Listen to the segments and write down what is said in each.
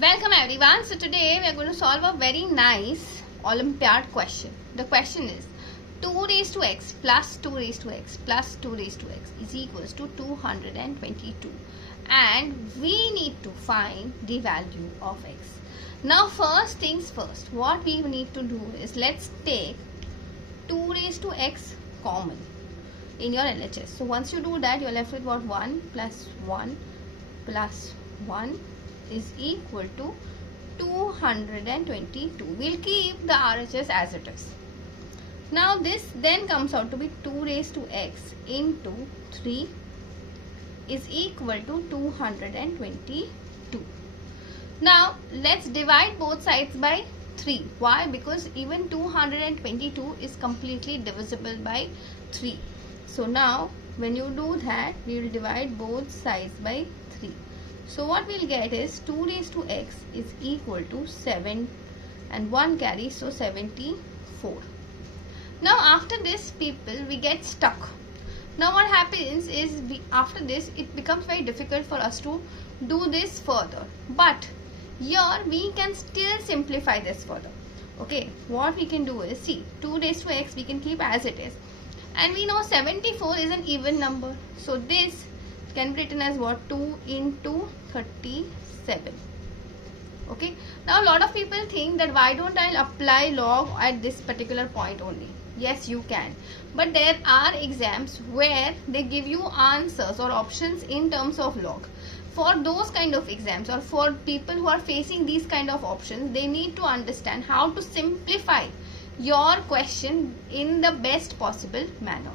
Welcome everyone. So today we are going to solve a very nice Olympiad question. The question is 2 raised to x plus 2 raised to x plus 2 raised to x is equals to 222, and we need to find the value of x. Now first things first, what we need to do is let's take 2 raised to x common in your LHS. So once you do that, you're left with what? 1 plus 1 plus 1 is equal to 222. We'll keep the RHS as it is. Now this then comes out to be 2 raised to x into 3 is equal to 222. Now let's divide both sides by 3. Why? Because even 222 is completely divisible by 3. So now when you do that, we will divide both sides by 3. So what we'll get is 2 raised to x is equal to 7 and 1 carry, so 74. Now after this people we get stuck. Now what happens is after this it becomes very difficult for us to do this further. But here we can still simplify this further. Okay, what we can do is, see, 2 raised to x we can keep as it is. And we know 74 is an even number. So this can be written as what? 2 into 37. Okay. Now a lot of people think that why don't I apply log at this particular point only? Yes, you can. But there are exams where they give you answers or options in terms of log. For those kind of exams or for people who are facing these kind of options, they need to understand how to simplify your question in the best possible manner.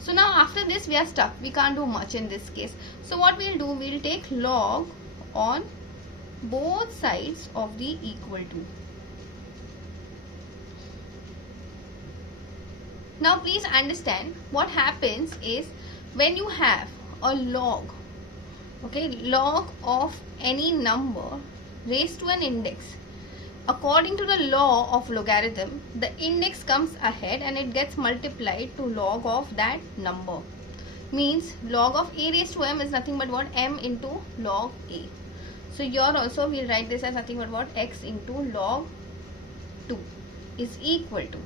So now after this we are stuck. We can't do much in this case. So what we'll do, we'll take log on both sides of the equal to. Now please understand what happens is when you have a log, okay, log of any number raised to an index. According to the law of logarithm, the index comes ahead and it gets multiplied to log of that number. Means log of a raised to m is nothing but what? M into log a. So here also we'll write this as nothing but what? X into log 2 is equal to.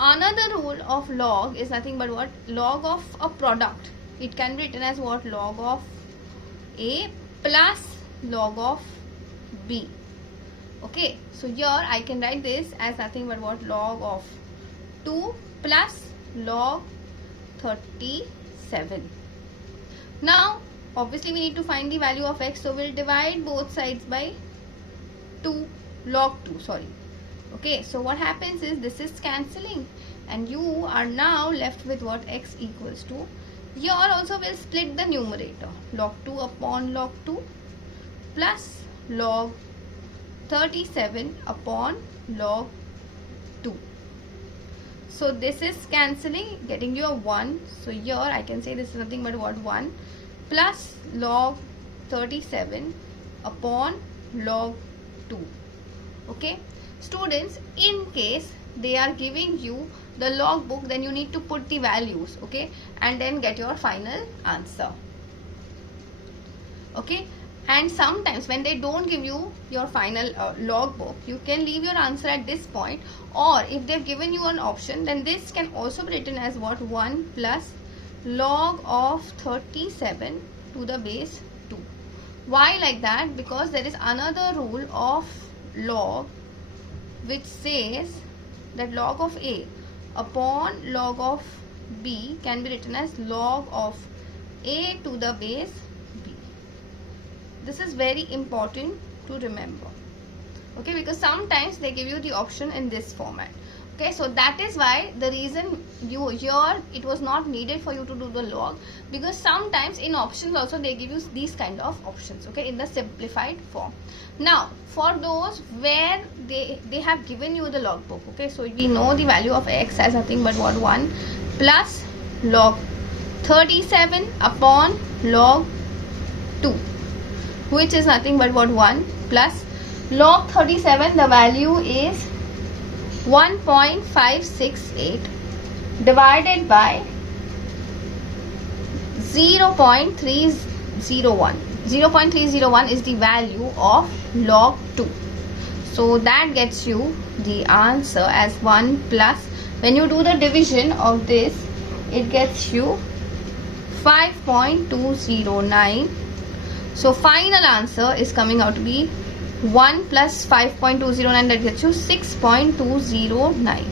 Another rule of log is nothing but what? Log of a product. It can be written as what? Log of a plus log of b. Okay, so here I can write this as nothing but what? Log of 2 plus log 37. Now obviously we need to find the value of x, so we'll divide both sides by 2, log 2, sorry. Okay, so what happens is this is cancelling and you are now left with what? X equals to. Here also we'll split the numerator, log 2 upon log 2 plus log 37 upon log 2. So this is cancelling, getting you a 1. So here I can say this is nothing but what? 1 plus log 37 upon log 2. Okay, students, in case they are giving you the log book, then you need to put the values, okay, and then get your final answer. Okay. And sometimes when they don't give you your final log book, you can leave your answer at this point, or if they've given you an option, then this can also be written as what? 1 plus log of 37 to the base 2. Why like that? Because there is another rule of log which says that log of a upon log of b can be written as log of a to the base. This is very important to remember, okay, because sometimes they give you the option in this format. Okay, so that is why the reason you here it was not needed for you to do the log, because sometimes in options also they give you these kind of options, okay, in the simplified form. Now for those where they have given you the log book, okay, so we know the value of x as nothing but what? 1 plus log 37 upon log 2, which is nothing but what? 1 plus log 37, the value is 1.568 divided by 0.301. 0.301 is the value of log 2. So that gets you the answer as 1 plus, when you do the division of this, it gets you 5.209. So final answer is coming out to be 1 plus 5.209, that gets you 6.209.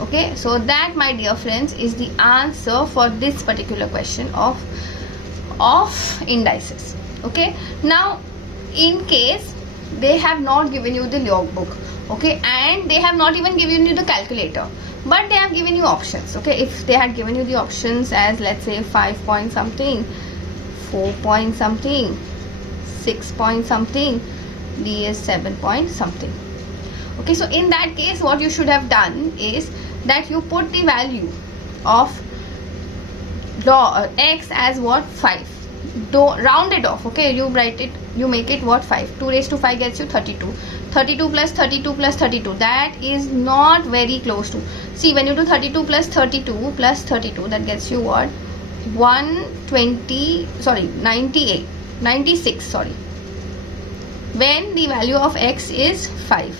Okay, so that, my dear friends, is the answer for this particular question of indices. Okay, now in case they have not given you the logbook, okay, and they have not even given you the calculator, but they have given you options. Okay, if they had given you the options as, let's say, 5 point something, 4 point something, 6 point something, D is 7 point something. Okay, so in that case, what you should have done is that you put the value of x as what, 5. Round it off. Okay, you write it, you make it what, 5. 2 raised to 5 gets you 32. 32 plus 32 plus 32, that is not very close to, see, when you do 32 plus 32 plus 32, that gets you what, 96, sorry, when the value of x is 5.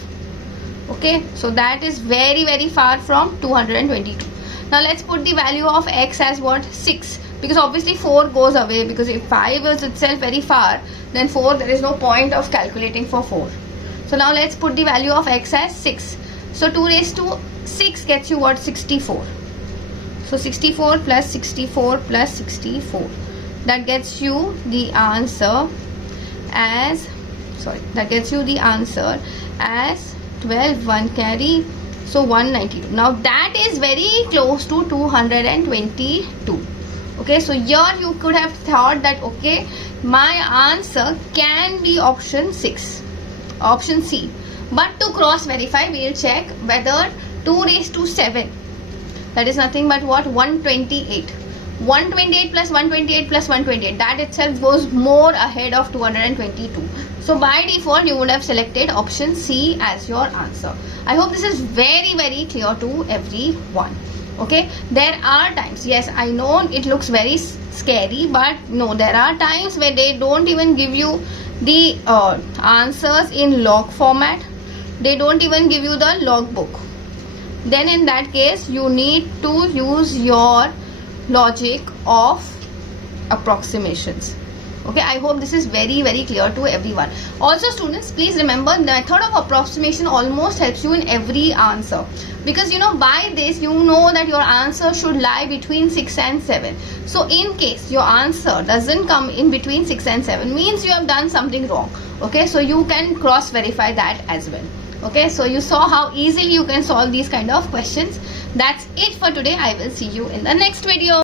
Okay, so that is very, very far from 222. Now let's put the value of x as what, 6, because obviously 4 goes away, because if 5 is itself very far, then 4, there is no point of calculating for 4. So now let's put the value of x as 6. So 2 raised to 6 gets you what, 64. So 64 plus 64 plus 64, that gets you the answer as, that gets you the answer as 12, 1 carry, so 192. Now that is very close to 222. Okay, so here you could have thought that, okay, my answer can be option 6, option C, but to cross verify, we will check whether 2 raised to 7, that is nothing but what, 128. 128 plus 128 plus 128, that itself goes more ahead of 222. So by default, you would have selected option C as your answer. I hope this is very, very clear to everyone. Okay, there are times, yes, I know it looks very scary, but no, there are times where they don't even give you the answers in log format. They don't even give you the logbook. Then in that case, you need to use your logic of approximations. Okay, I hope this is very, very clear to everyone. Also students, please remember, the method of approximation almost helps you in every answer, because you know, by this you know that your answer should lie between 6 and 7. So in case your answer doesn't come in between 6 and 7, means you have done something wrong. Okay, so you can cross verify that as well. Okay, so you saw how easily you can solve these kind of questions. That's it for today. I will see you in the next video.